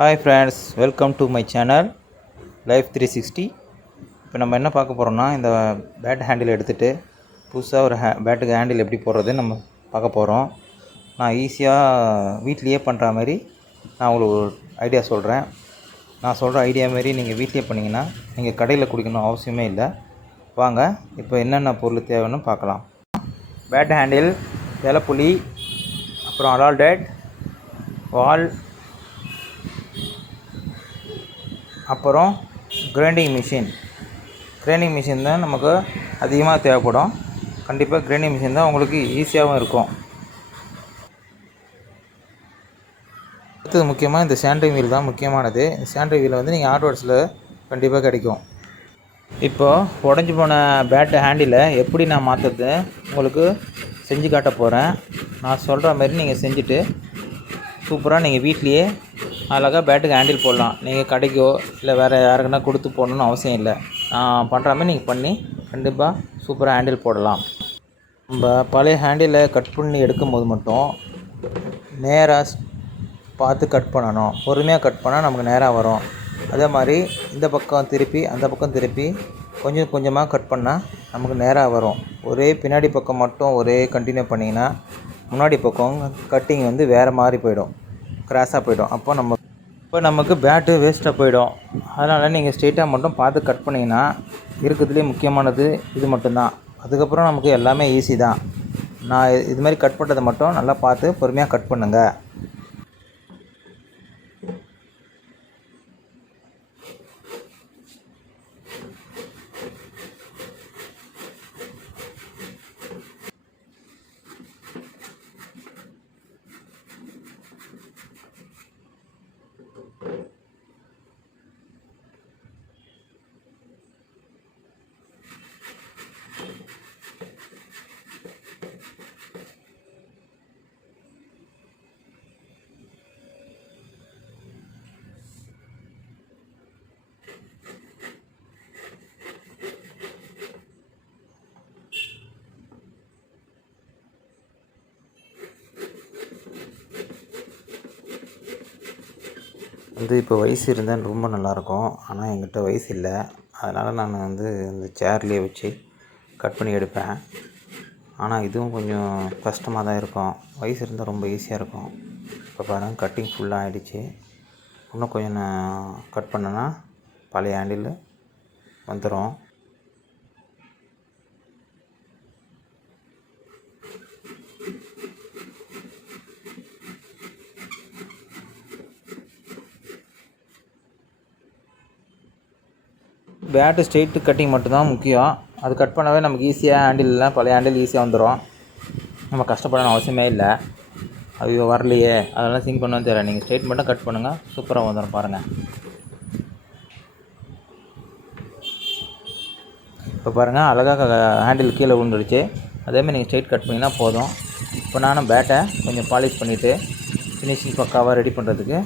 Hi friends, welcome to my channel life360. இப்போ நம்ம என்ன பார்க்க போகிறோம்னா, இந்த பேட் ஹேண்டில் எடுத்துகிட்டு புதுசாக ஒரு பேட்டுக்கு ஹேண்டில் எப்படி போடுறது நம்ம பார்க்க போகிறோம். நான் ஈஸியாக வீட்லேயே பண்ணுற மாதிரி நான் உங்களுக்கு ஒரு ஐடியா சொல்கிறேன். நான் சொல்கிற ஐடியா மாரி நீங்கள் வீட்லேயே பண்ணிங்கன்னா நீங்கள் கடையில் குடிக்கணும் அவசியமே இல்லை. வாங்க இப்போ என்னென்ன பொருள் தேவைன்னு பார்க்கலாம். பேட் ஹேண்டில், இலைப்புளி, அப்புறம் அடால்டேட், வால், அப்புறம் கிரைண்டிங் மிஷின் தான் நமக்கு அதிகமாக தேவைப்படும். கண்டிப்பாக கிரைண்டிங் மிஷின் தான் உங்களுக்கு ஈஸியாகவும் இருக்கும். அடுத்தது முக்கியமாக இந்த சாண்டரிங் வீல் தான் முக்கியமானது. இந்த சாண்டரிங் வீல் வந்து நீங்கள் ஆர்ட்வேர்ட்ஸில் கண்டிப்பாக கிடைக்கும். இப்போது உடஞ்சி போன பேட்டு ஹேண்டிலை எப்படி நான் மாற்றுறது உங்களுக்கு செஞ்சு காட்ட போகிறேன். நான் சொல்கிற மாதிரி நீங்கள் செஞ்சுட்டு சூப்பராக நீங்கள் வீட்லேயே அழகாக பேட்டுக்கு ஹேண்டில் போடலாம். நீங்கள் கடைக்கோ இல்லை வேறு யாருக்குன்னா கொடுத்து போடணுன்னு அவசியம் இல்லை. நான் பண்ணுற மாதிரி நீங்கள் பண்ணி கண்டிப்பாக சூப்பராக ஹேண்டில் போடலாம். நம்ம பழைய ஹேண்டிலை கட் பண்ணி எடுக்கும் போது மட்டும் நேராக பார்த்து கட் பண்ணணும். பொறுமையாக கட் பண்ணால் நமக்கு நேராக வரும். அதே மாதிரி இந்த பக்கம் திருப்பி அந்த பக்கம் திருப்பி கொஞ்சம் கொஞ்சமாக கட் பண்ணால் நமக்கு நேராக வரும். ஒரே பின்னாடி பக்கம் மட்டும் ஒரே கண்டினியூ பண்ணிங்கன்னா முன்னாடி பக்கம் கட்டிங் வந்து வேறு மாதிரி போயிடும், கிராஸாக போயிடும். அப்போ நமக்கு பேட்டு வேஸ்ட்டாக போயிடும். அதனால் நீங்கள் ஸ்ட்ரெயிட்டாக மட்டும் பார்த்து கட் பண்ணிங்கன்னா இருக்கிறதுலே முக்கியமானது இது மட்டும்தான். அதுக்கப்புறம் நமக்கு எல்லாமே ஈஸி தான். நான் இது மாதிரி கட் பண்ணுறதை மட்டும் நல்லா பார்த்து பொறுமையாக கட் பண்ணுங்கள். இப்போ வயசு இருந்தால் ரொம்ப நல்லாயிருக்கும். ஆனால் என்கிட்ட வயசு இல்லை. அதனால் நான் இந்த சேர்லேயே வச்சு கட் பண்ணி எடுப்பேன். ஆனால் இதுவும் கொஞ்சம் கஷ்டமாக தான் இருக்கும். வயசு இருந்தால் ரொம்ப ஈஸியாக இருக்கும். இப்போ பாருங்கள், கட்டிங் ஃபுல்லாக ஆகிடுச்சு. இன்னும் கொஞ்சம் நான் கட் பண்ணேன்னா பழைய ஹேண்டில் வந்துடும். பேட்டு ஸ்ட்ரெயிட்டு கட்டிங் மட்டும்தான் முக்கியம். அது கட் பண்ணவே நமக்கு ஈஸியாக ஹேண்டில்லாம் பழைய ஹேண்டில் ஈஸியாக வந்துடும். நம்ம கஷ்டப்படணும் அவசியமே இல்லை. ஐயோ வரலையே அதெல்லாம் திங்க் பண்ணவும் தெரியல. நீங்கள் ஸ்ட்ரெயிட் மட்டும் கட் பண்ணுங்கள், சூப்பராக வந்துடும். பாருங்கள், இப்போ பாருங்கள் அழகாக ஹேண்டில் கீழே விழுந்துடுச்சு. அதேமாதிரி நீங்கள் ஸ்ட்ரெயிட் கட் பண்ணிங்கன்னா போதும். இப்போ நானும் பேட்டை கொஞ்சம் பாலிஷ் பண்ணிவிட்டு ஃபினிஷிங் பக்காவாக ரெடி பண்ணுறதுக்கு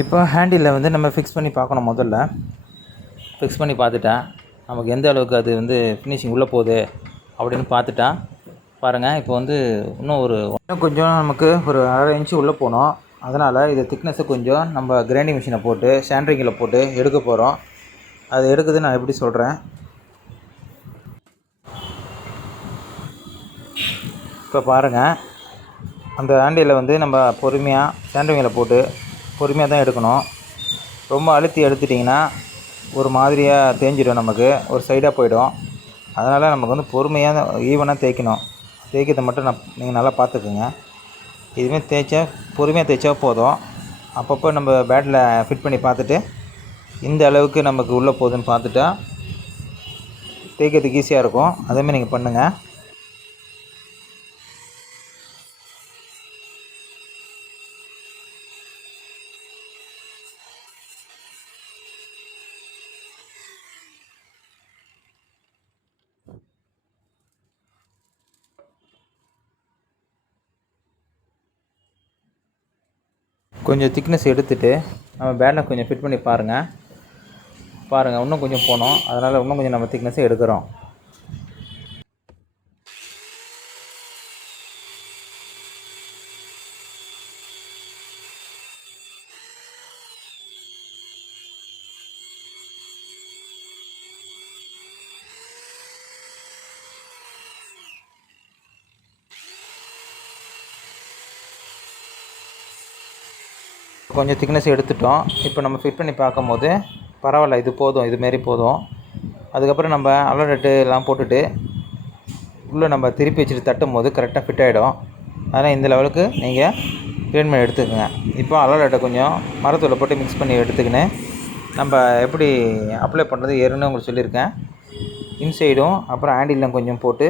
இப்போ ஹேண்டிலில் நம்ம ஃபிக்ஸ் பண்ணி பார்க்கணும். முதல்ல ஃபிக்ஸ் பண்ணி பார்த்துட்டேன் நமக்கு எந்த அளவுக்கு அது ஃபினிஷிங் உள்ளே போகுது அப்படின்னு பார்த்துட்டா. பாருங்கள், இப்போ இன்னும் கொஞ்சம் நமக்கு ஒரு 1/2 இன்ச்சு உள்ளே போகணும். அதனால் இது திக்னஸை கொஞ்சம் நம்ம கிரைண்டிங் மிஷினை போட்டு சாண்டரிங்கில் போட்டு எடுக்க போகிறோம். அது எடுக்குது நான் எப்படி சொல்கிறேன். இப்போ பாருங்கள், அந்த ஹேண்டிலை நம்ம பொறுமையாக சாண்டரிங்கில் போட்டு பொறுமையாக தான் எடுக்கணும். ரொம்ப அழுத்தி எடுத்துட்டிங்கன்னா ஒரு மாதிரியாக தேஞ்சிடும், நமக்கு ஒரு சைடாக போயிடும். அதனால் நமக்கு பொறுமையாக ஈவனாக தேய்க்கிறத மட்டும் நீங்கள் நல்லா பார்த்துக்குங்க. இதுமாரி பொறுமையாக தேய்ச்சா போதும். அப்பப்போ நம்ம பேட்டில் ஃபிட் பண்ணி பார்த்துட்டு இந்த அளவுக்கு நமக்கு உள்ளே போகுதுன்னு பார்த்துட்டா தேய்க்கிறதுக்கு ஈஸியாக இருக்கும். அதேமாதிரி நீங்கள் பண்ணுங்கள். கொஞ்சம் திக்னஸ் எடுத்துகிட்டு நம்ம பேட்டில் கொஞ்சம் ஃபிட் பண்ணி பாருங்கள். இன்னும் கொஞ்சம் போனோம். அதனால் இன்னும் கொஞ்சம் நம்ம திக்னஸை எடுக்கிறோம். கொஞ்சம் திக்னஸ் எடுத்துட்டோம். இப்போ நம்ம ஃபிட் பண்ணி பார்க்கும்போது பரவாயில்ல, இது போதும், இதுமாரி போதும். அதுக்கப்புறம் நம்ம அலோநெட்டு எல்லாம் போட்டுட்டு உள்ளே நம்ம திருப்பி வச்சுட்டு தட்டும் போது கரெக்டாக ஃபிட் ஆகிடும். அதனால் இந்த லெவலுக்கு நீங்கள் க்ளீன் பண்ணி எடுத்துக்கோங்க. இப்போ அலோநெட்டை கொஞ்சம் மரத்தூளை போட்டு மிக்ஸ் பண்ணி எடுத்துக்கின்னு நம்ம எப்படி அப்ளை பண்ணுறது ஏற்கனவே உங்களுக்கு சொல்லியிருக்கேன். இன்சைடும் அப்புறம் ஹேண்டிலும் கொஞ்சம் போட்டு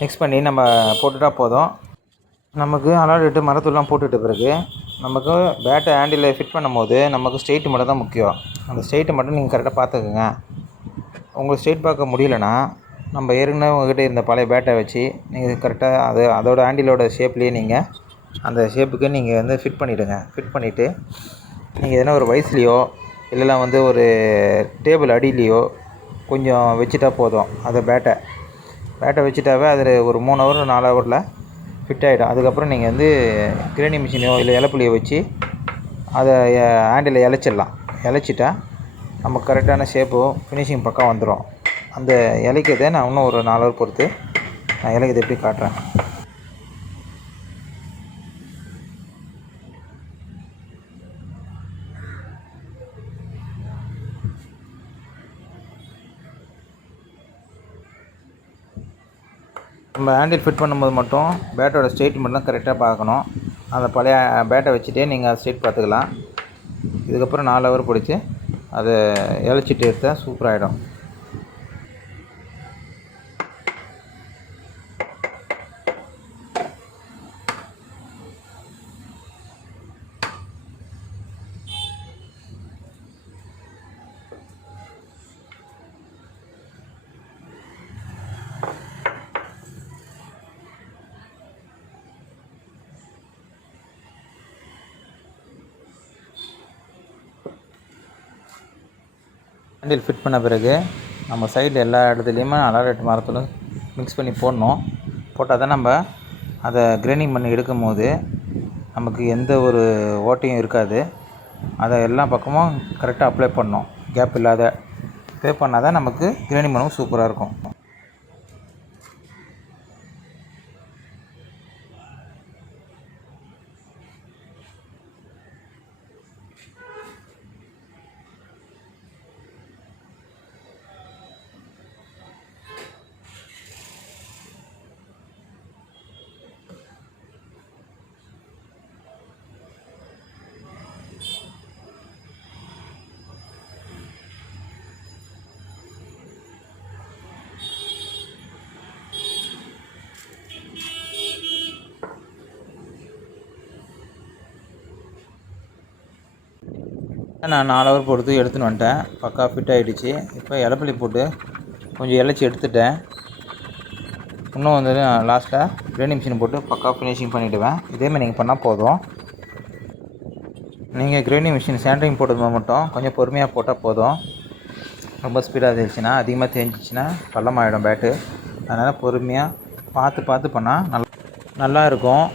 மிக்ஸ் பண்ணி நம்ம போட்டுட்டா போதும். நமக்கு அலோநெட்டு மரத்தூள்லாம் போட்டுட்ட பிறகு நமக்கு பேட்டை ஹேண்டில் ஃபிட் பண்ணும்போது நமக்கு ஸ்ட்ரெயிட்டு மட்டும் தான் முக்கியம். அந்த ஸ்ட்ரெயிட்டை மட்டும் நீங்கள் கரெக்டாக பார்த்துக்குங்க. உங்களுக்கு ஸ்ட்ரெயிட் பார்க்க முடியலன்னா நம்ம ஏற்கனவே உங்கள்கிட்ட இருந்த பழைய பேட்டை வச்சு நீங்கள் கரெக்டாக அதோட ஹேண்டிலோட ஷேப்லேயே நீங்கள் அந்த ஷேப்புக்கு நீங்கள் வந்து ஃபிட் பண்ணிவிடுங்க. ஃபிட் பண்ணிவிட்டு நீங்கள் எதனா ஒரு வயசுலேயோ இல்லைனா வந்து ஒரு டேபிள் அடியிலையோ கொஞ்சம் வச்சுட்டா போதும். அதை பேட்டை வச்சுட்டாவே அதில் ஒரு 3 ஹவர் 4 ஹவரில் ஃபிட் ஆகிடும். அதுக்கப்புறம் நீங்கள் வந்து கிரைண்டிங் மிஷினையோ இல்லை இலப்புலியோ வச்சு அதை ஹேண்டில் இழைச்சிட்டா நமக்கு கரெக்டான ஷேப்பும் ஃபினிஷிங் பக்கம் வந்துடும். அந்த இலைக்கதை நான் இன்னும் ஒரு 4 ஹவர் பொறுத்து நான் இலைக்கதை எப்படி காட்டுறேன். நம்ம ஹேண்டில் ஃபிட் பண்ணும்போது மட்டும் பேட்டோட ஸ்ட்ரெயிட் மட்டும் தான் கரெக்டாக பார்க்கணும். அந்த பழைய பேட்டை வச்சுட்டே நீங்கள் ஸ்ட்ரெயிட் பார்த்துக்கலாம். இதுக்கப்புறம் 4 ஹவர் பிடிச்சி அதை இழைச்சிட்டு எடுத்தால் சூப்பராகிடும். ஹேண்டில் ஃபிட் பண்ண பிறகு நம்ம சைடில் எல்லா இடத்துலையுமே அலோநெட் மரத்தில் மிக்ஸ் பண்ணி போட்டால் தான் நம்ம அதை கிரைண்டிங் பண்ணி எடுக்கும் போது நமக்கு எந்த ஒரு ஓட்டையும் இருக்காது. அதை எல்லா பக்கமும் கரெக்டாக அப்ளை பண்ணணும், கேப் இல்லாத அப்ளை பண்ணால் தான் நமக்கு கிரைண்டிங் பண்ணவும் சூப்பராக இருக்கும். நான் 4 ஹவர் பொறுத்து எடுத்துன்னு வந்துட்டேன். பக்கா ஃபிட் ஆகிடுச்சு. இப்போ இலப்பலி போட்டு கொஞ்சம் இழைச்சி எடுத்துட்டேன். இன்னும் வந்து லாஸ்ட்டில் கிரைண்டிங் மிஷின் போட்டு பக்கா ஃபினிஷிங் பண்ணிவிடுவேன். இதேமாதிரி நீங்கள் பண்ணால் போதும். நீங்கள் கிரைண்டிங் மிஷின் சாண்டரிங் போட்டது மட்டும் கொஞ்சம் பொறுமையாக போட்டால் போதும். ரொம்ப ஸ்பீடாக தேய்ச்சின்னா அதிகமாக தேய்ச்சிச்சின்னா பள்ளமாகிடும் பேட்டு. அதனால் பொறுமையாக பார்த்து பண்ணால் நல்லா இருக்கும்.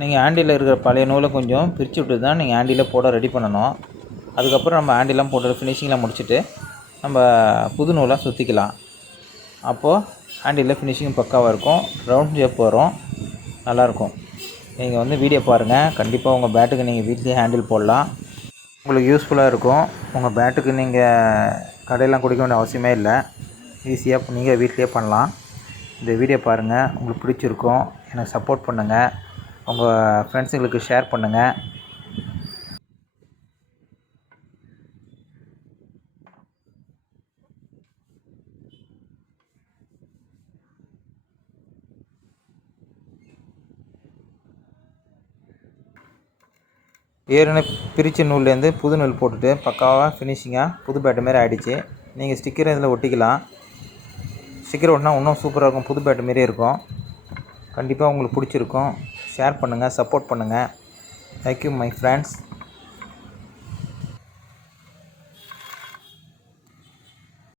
நீங்கள் ஹேண்டில் இருக்கிற பழைய நூலை கொஞ்சம் பிரித்து விட்டு தான் நீங்கள் ஹேண்டில் போட ரெடி பண்ணணும். அதுக்கப்புறம் நம்ம ஹேண்டிலாம் போட்டு ஃபினிஷிங்லாம் முடிச்சுட்டு நம்ம புது நூலாக சுற்றிக்கலாம். அப்போது ஹேண்டில் ஃபினிஷிங் பக்காவாக இருக்கும். ரவுண்ட் ஷேப் வரும், நல்லாயிருக்கும். நீங்கள் வந்து வீடியோ பாருங்கள். கண்டிப்பாக உங்கள் பேட்டுக்கு நீங்கள் வீட்லேயே ஹேண்டில் போடலாம். உங்களுக்கு யூஸ்ஃபுல்லாக இருக்கும். உங்கள் பேட்டுக்கு நீங்கள் கடையெல்லாம் கொடுக்க வேண்டிய அவசியமே இல்லை. ஈஸியாக நீங்கள் வீட்லேயே பண்ணலாம். இந்த வீடியோ பாருங்கள், உங்களுக்கு பிடிச்சிருக்கும். எனக்கு சப்போர்ட் பண்ணுங்கள். உங்கள் ஃப்ரெண்ட்ஸுங்களுக்கு ஷேர் பண்ணுங்கள். ஏற்கனவே பிரித்த நூல்லேருந்து புது நூல் போட்டுட்டு பக்காவாக ஃபினிஷிங்காக புது பேட்டு மாரி ஆகிடுச்சு. நீங்கள் ஸ்டிக்கரை இதில் ஒட்டிக்கலாம். ஸ்டிக்கர் ஒட்டினா இன்னும் சூப்பராக இருக்கும், புது பேட்டு மாரியே இருக்கும். கண்டிப்பாக உங்களுக்கு பிடிச்சிருக்கும். ஷேர் பண்ணுங்கள், சப்போர்ட் பண்ணுங்கள். Thank you my friends.